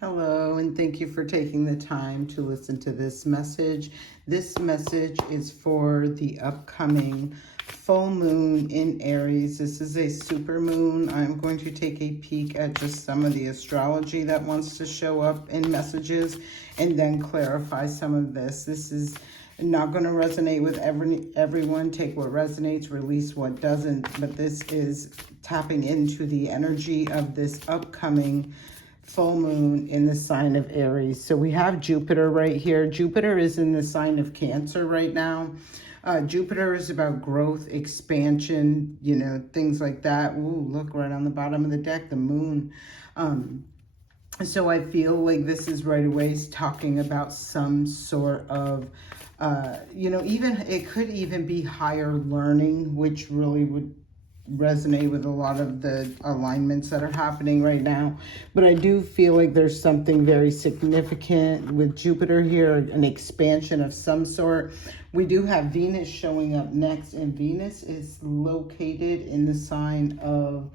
Hello, and thank you for taking the time to listen to this message. This message is for the upcoming full moon in Aries. This is a super moon. I'm going to take a peek at just some of the astrology that wants to show up in messages and then clarify some of this. This is not going to resonate with everyone. Take what resonates, release what doesn't. But this is tapping into the energy of this upcoming full moon in the sign of Aries. So we have Jupiter right here. Jupiter is in the sign of Cancer right now. Jupiter is about growth, expansion, things like that. Ooh, look right on the bottom of the deck, the moon. So I feel like this is right away talking about some sort of, even it could even be higher learning, which really would resonate with a lot of the alignments that are happening right now. But I do feel like there's something very significant with Jupiter here, an expansion of some sort. We do have Venus showing up next, and Venus is located in the sign of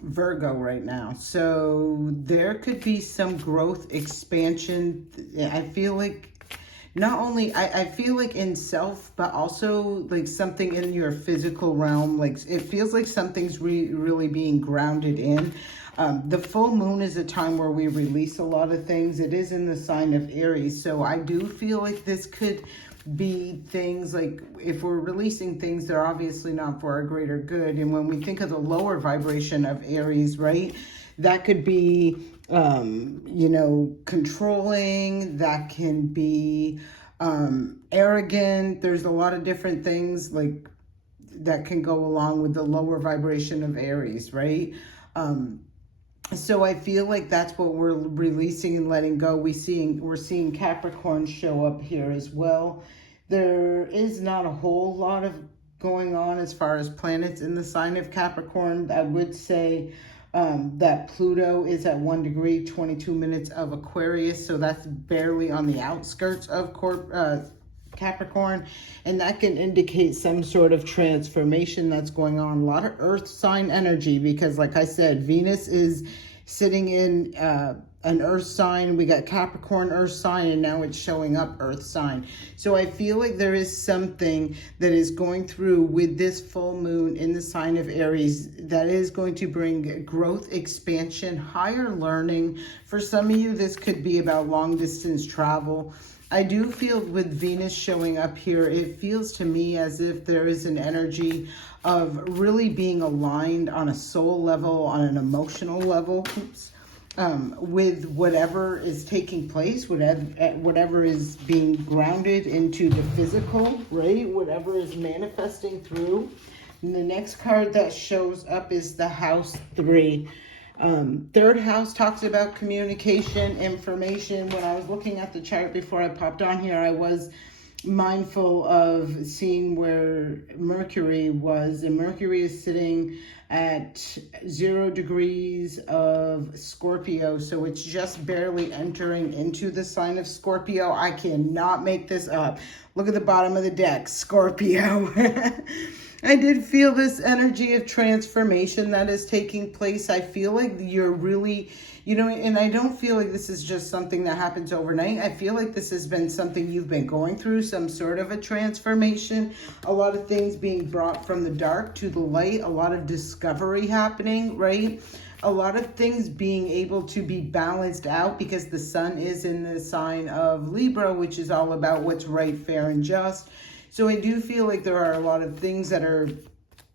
Virgo right now. So there could be some growth, expansion. I feel like not only I feel like in self, but also like something in your physical realm. Like it feels like something's really being grounded in. The full moon is a time where we release a lot of things. It is in the sign of Aries. So I do feel like this could be things like, if we're releasing things, they're obviously not for our greater good. And when we think of the lower vibration of Aries, right, that could be controlling, that can be arrogant. There's a lot of different things like that can go along with the lower vibration of Aries, right? So I feel like that's what we're releasing and letting go. We're seeing Capricorn show up here as well. There is not a whole lot of going on as far as planets in the sign of Capricorn. I would say that Pluto is at 1 degree, 22 minutes of Aquarius. So that's barely on the outskirts of Capricorn, and that can indicate some sort of transformation that's going on. A lot of earth sign energy, because like I said, Venus is sitting in an earth sign. We got Capricorn earth sign, and now it's showing up earth sign. So I feel like there is something that is going through with this full moon in the sign of Aries that is going to bring growth, expansion, higher learning. For some of you, this could be about long distance travel. I do feel with Venus showing up here, it feels to me as if there is an energy of really being aligned on a soul level, on an emotional level, with whatever is taking place, whatever is being grounded into the physical, right? Whatever is manifesting through. And the next card that shows up is the House 3. Third house talks about communication, information. When I was looking at the chart before I popped on here, I was mindful of seeing where Mercury was, and Mercury is sitting at 0 degrees of Scorpio, so it's just barely entering into the sign of Scorpio. I cannot make this up. Look at the bottom of the deck, Scorpio. I did feel this energy of transformation that is taking place. I feel like you're really, and I don't feel like this is just something that happens overnight. I feel like this has been something you've been going through, some sort of a transformation, a lot of things being brought from the dark to the light, a lot of discovery happening, right? A lot of things being able to be balanced out, because the sun is in the sign of Libra, which is all about what's right, fair, and just. So I do feel like there are a lot of things that are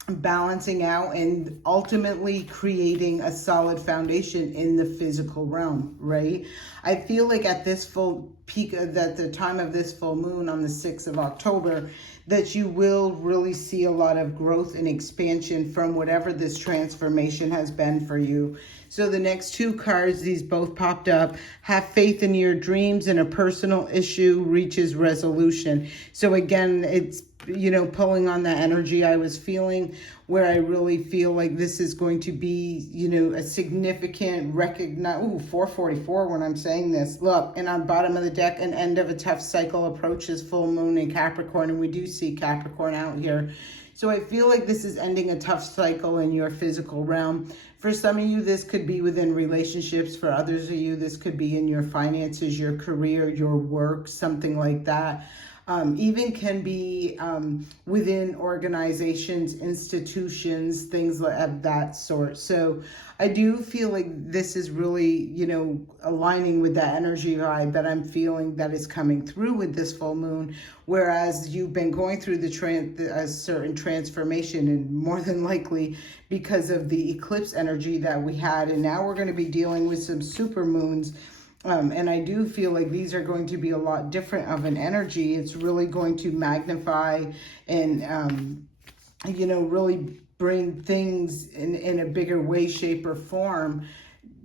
balancing out and ultimately creating a solid foundation in the physical realm, right? I feel like at this full peak, at the time of this full moon on the 6th of October, that you will really see a lot of growth and expansion from whatever this transformation has been for you. So the next two cards, these both popped up. Have faith in your dreams and a personal issue reaches resolution. So again, it's pulling on that energy I was feeling, where I really feel like this is going to be, a significant recognize. Ooh, 444 when I'm saying this. Look, and on bottom of the deck, an end of a tough cycle approaches, full moon in Capricorn, and we do see Capricorn out here. So I feel like this is ending a tough cycle in your physical realm. For some of you, this could be within relationships. For others of you, this could be in your finances, your career, your work, something like that. Even can be within organizations, institutions, things of that sort. So I do feel like this is really, aligning with that energy vibe that I'm feeling that is coming through with this full moon. Whereas you've been going through a certain transformation, and more than likely because of the eclipse energy that we had. And now we're going to be dealing with some super moons. And I do feel like these are going to be a lot different of an energy. It's really going to magnify and, really bring things in a bigger way, shape, or form,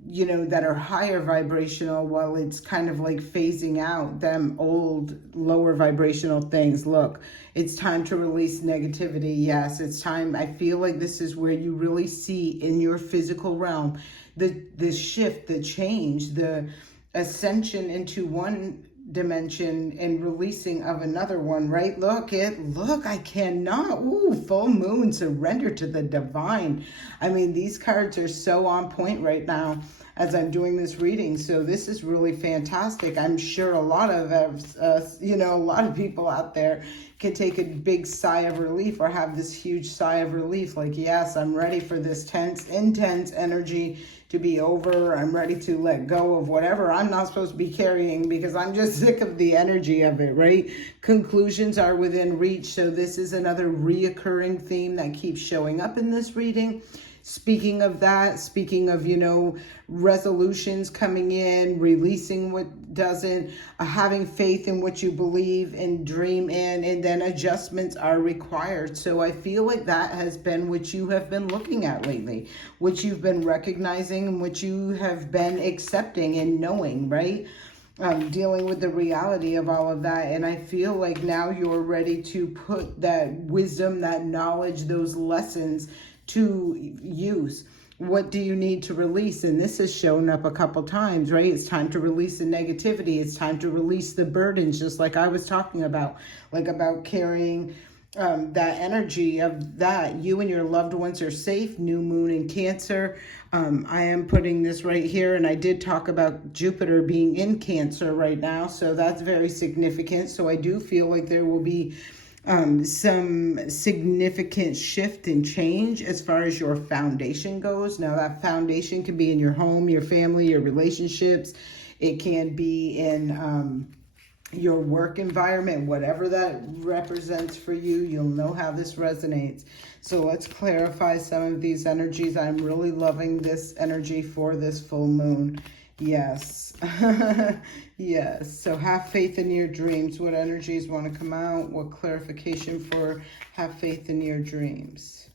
that are higher vibrational, while it's kind of like phasing out them old, lower vibrational things. Look, it's time to release negativity. Yes, it's time. I feel like this is where you really see in your physical realm the shift, the change, the ascension into one dimension and releasing of another one, right? Look, I cannot. Ooh, full moon, surrender to the divine. I mean, these cards are so on point right now as I'm doing this reading. So this is really fantastic. I'm sure a lot of us, a lot of people out there can take a big sigh of relief, or have this huge sigh of relief. Like, yes, I'm ready for this tense, intense energy to be over. I'm ready to let go of whatever I'm not supposed to be carrying, because I'm just sick of the energy of it, right? Conclusions are within reach. So this is another reoccurring theme that keeps showing up in this reading. Speaking of that, speaking of, resolutions coming in, releasing what doesn't, having faith in what you believe and dream in, and then adjustments are required. So I feel like that has been what you have been looking at lately, what you've been recognizing, and what you have been accepting and knowing, right? Dealing with the reality of all of that. And I feel like now you're ready to put that wisdom, that knowledge, those lessons to use. What do you need to release? And this has shown up a couple times, right? It's time to release the negativity. It's time to release the burdens, just like I was talking about, like about carrying that energy of that. You and your loved ones are safe. New moon in Cancer. I am putting this right here, and I did talk about Jupiter being in Cancer right now, so that's very significant. So I do feel like there will be some significant shift and change as far as your foundation goes. Now, that foundation can be in your home, your family, your relationships. It can be in your work environment, whatever that represents for you. You'll know how this resonates. So let's clarify some of these energies. I'm really loving this energy for this full moon. Yes. Yes. So have faith in your dreams. What energies want to come out? What clarification for have faith in your dreams?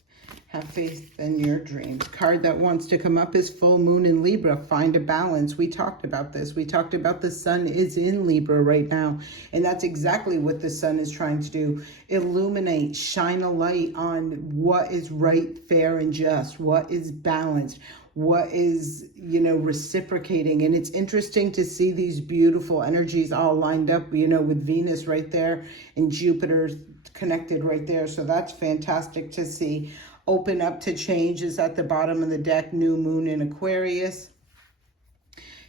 Have faith in your dreams. Card that wants to come up is full moon in Libra. Find a balance. We talked about this. We talked about the sun is in Libra right now. And that's exactly what the sun is trying to do. Illuminate, shine a light on what is right, fair, and just. What is balanced. What is, reciprocating. And it's interesting to see these beautiful energies all lined up, with Venus right there and Jupiter connected right there. So that's fantastic to see. Open up to change is at the bottom of the deck. New moon in Aquarius.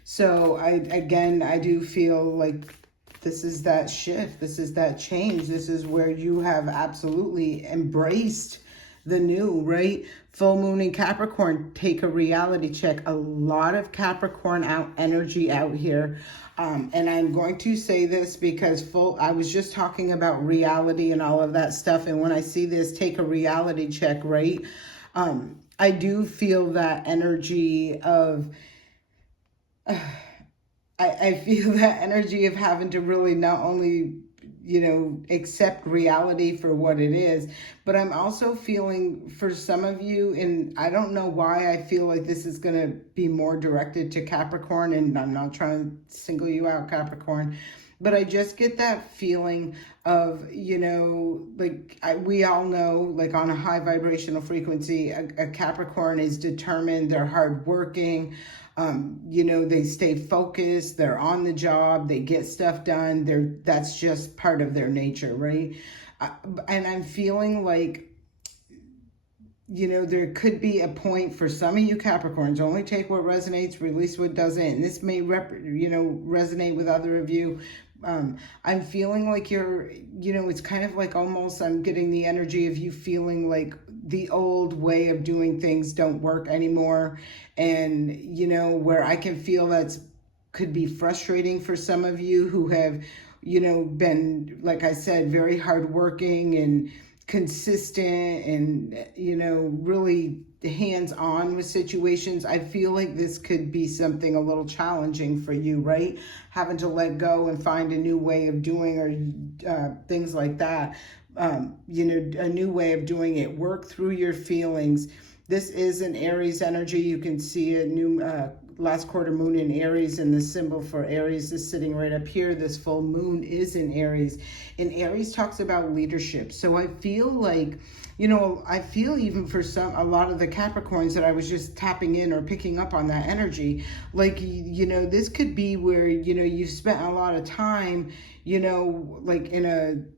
So I do feel like this is that shift. This is that change. This is where you have absolutely embraced the new, right? Full moon in Capricorn, take a reality check. A lot of Capricorn energy out here. And I'm going to say this because I was just talking about reality and all of that stuff. And when I see this, take a reality check, right? I do feel that energy of, I feel that energy of having to really not only accept reality for what it is. But I'm also feeling for some of you, and I don't know why I feel like this is going to be more directed to Capricorn, and I'm not trying to single you out, Capricorn, but I just get that feeling of, like we all know, like on a high vibrational frequency, a Capricorn is determined, they're hardworking, they stay focused, they're on the job, they get stuff done. That's just part of their nature, right? Uh, and I'm feeling like, there could be a point for some of you Capricorns. Only take what resonates, release what doesn't. And this may, resonate with other of you. I'm feeling like it's kind of like almost, I'm getting the energy of you feeling like the old way of doing things don't work anymore. And, where I can feel could be frustrating for some of you who have, been, like I said, very hardworking and consistent and, really hands-on with situations. I feel like this could be something a little challenging for you, right? Having to let go and find a new way of doing, or things like that. A new way of doing it. Work through your feelings. This is an Aries energy. You can see a new last quarter moon in Aries, and the symbol for Aries is sitting right up here. This full moon is in Aries, and Aries talks about leadership. So I feel like, I feel even for a lot of the Capricorns that I was just tapping in or picking up on that energy, like, this could be where, you've spent a lot of time, like in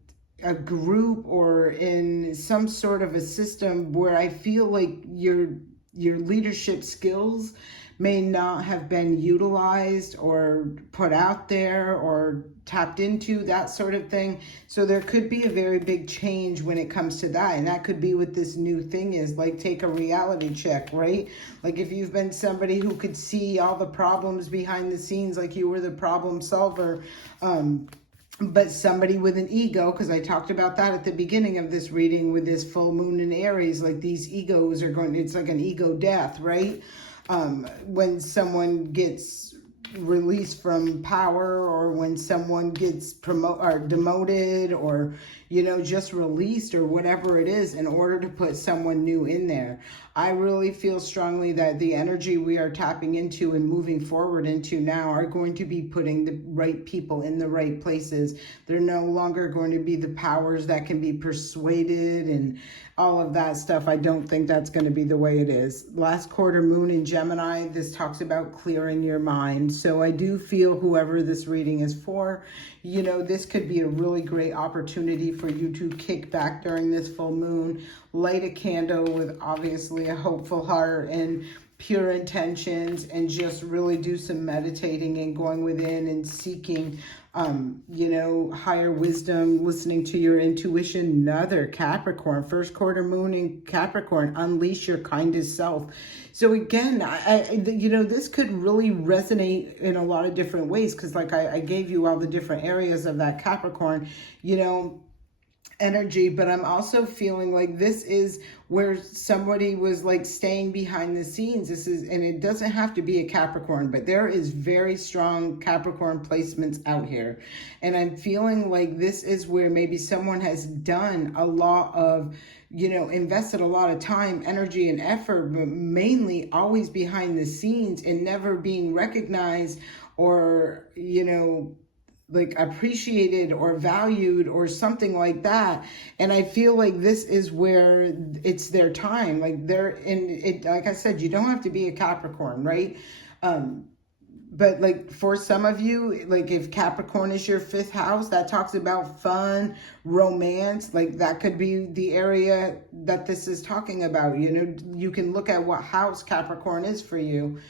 a group or in some sort of a system where I feel like your leadership skills may not have been utilized or put out there or tapped into, that sort of thing. So there could be a very big change when it comes to that. And that could be what this new thing is, like take a reality check, right? Like if you've been somebody who could see all the problems behind the scenes, like you were the problem solver, but somebody with an ego, because I talked about that at the beginning of this reading with this full moon in Aries, like these egos are going, it's like an ego death, right? When someone gets released from power, or when someone gets promoted or demoted, or just released, or whatever it is, in order to put someone new in there. I really feel strongly that the energy we are tapping into and moving forward into now are going to be putting the right people in the right places. They're no longer going to be the powers that can be persuaded and all of that stuff. I don't think that's going to be the way it is. Last quarter moon in Gemini, this talks about clearing your mind. So I do feel whoever this reading is for, this could be a really great opportunity for you to kick back during this full moon, light a candle with obviously a hopeful heart and pure intentions, and just really do some meditating and going within and seeking higher wisdom, listening to your intuition. Another Capricorn, first quarter moon in Capricorn, unleash your kindest self. So again, this could really resonate in a lot of different ways, because like I gave you all the different areas of that Capricorn, energy, but I'm also feeling like this is where somebody was like staying behind the scenes. And it doesn't have to be a Capricorn, but there is very strong Capricorn placements out here. And I'm feeling like this is where maybe someone has done a lot of, invested a lot of time, energy, and effort, but mainly always behind the scenes and never being recognized or, like appreciated or valued or something like that. And I feel like this is where it's their time. Like they're in it. Like I said, you don't have to be a Capricorn, right? But like for some of you, like if Capricorn is your fifth house, that talks about fun, romance, like that could be the area that this is talking about. You can look at what house Capricorn is for you.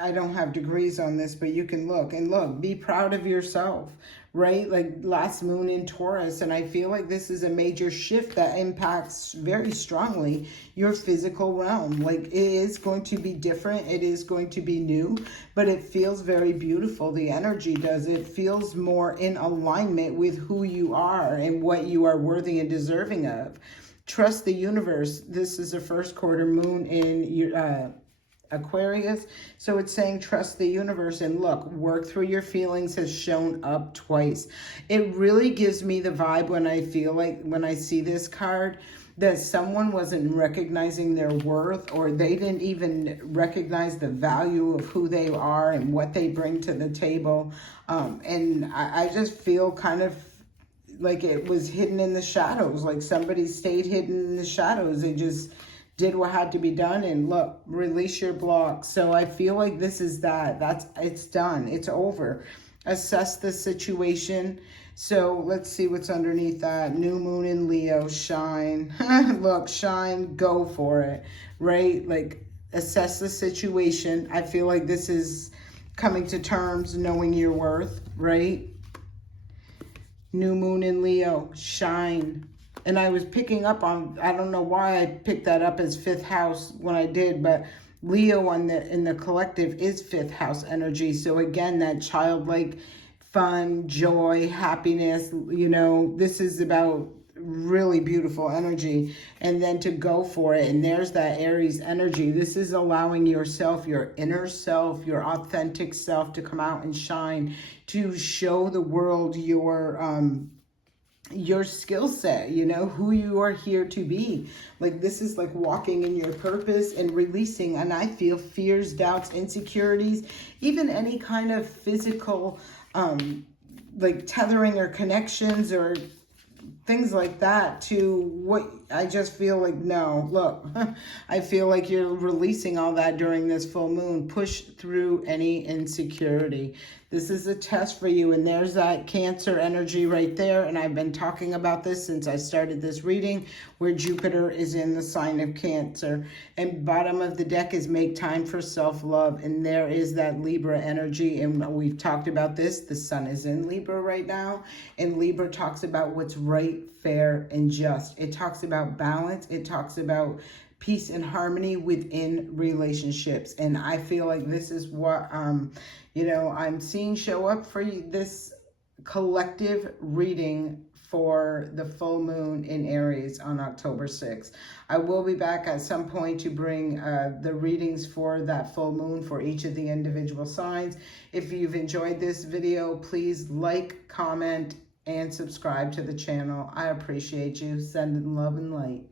I don't have degrees on this, but you can look, be proud of yourself, right? Like last moon in Taurus. And I feel like this is a major shift that impacts very strongly your physical realm. Like it is going to be different. It is going to be new, but it feels very beautiful. The energy does. It feels more in alignment with who you are and what you are worthy and deserving of. Trust the universe. This is a first quarter moon in Aquarius. So it's saying trust the universe, and look, work through your feelings has shown up twice. It really gives me the vibe when I feel like, when I see this card, that someone wasn't recognizing their worth, or they didn't even recognize the value of who they are and what they bring to the table. And I just feel kind of like it was hidden in the shadows, like somebody stayed hidden in the shadows. They just did what had to be done, and look, release your block. So I feel like this is it's done, it's over. Assess the situation. So let's see what's underneath that. New moon in Leo, shine. Look, shine, go for it, right? Like, assess the situation. I feel like this is coming to terms, knowing your worth, right? New moon in Leo, shine. And I was picking up on, I don't know why I picked that up as fifth house when I did, but Leo in the collective is fifth house energy. So again, that childlike fun, joy, happiness, you know, this is about really beautiful energy. And then to go for it, and there's that Aries energy. This is allowing yourself, your inner self, your authentic self, to come out and shine, to show the world your skill set, you know, who you are here to be. Like, this is like walking in your purpose and releasing, and I feel fears, doubts, insecurities, even any kind of physical like tethering or connections or things like that to what I just feel like, no, look, I feel like you're releasing all that during this full moon. Push through any insecurity. This is a test for you, and there's that Cancer energy right there. And I've been talking about this since I started this reading, where Jupiter is in the sign of Cancer. And bottom of the deck is make time for self-love, and there is that Libra energy. And we've talked about this. The sun is in Libra right now, and Libra talks about what's right, fair, and just. It talks about balance. It talks about peace and harmony within relationships. And I feel like this is what you know, I'm seeing show up for you, this collective reading for the full moon in Aries on October 6th. I will be back at some point to bring the readings for that full moon for each of the individual signs. If you've enjoyed this video, please like, comment, and subscribe to the channel. I appreciate you. Sending love and light.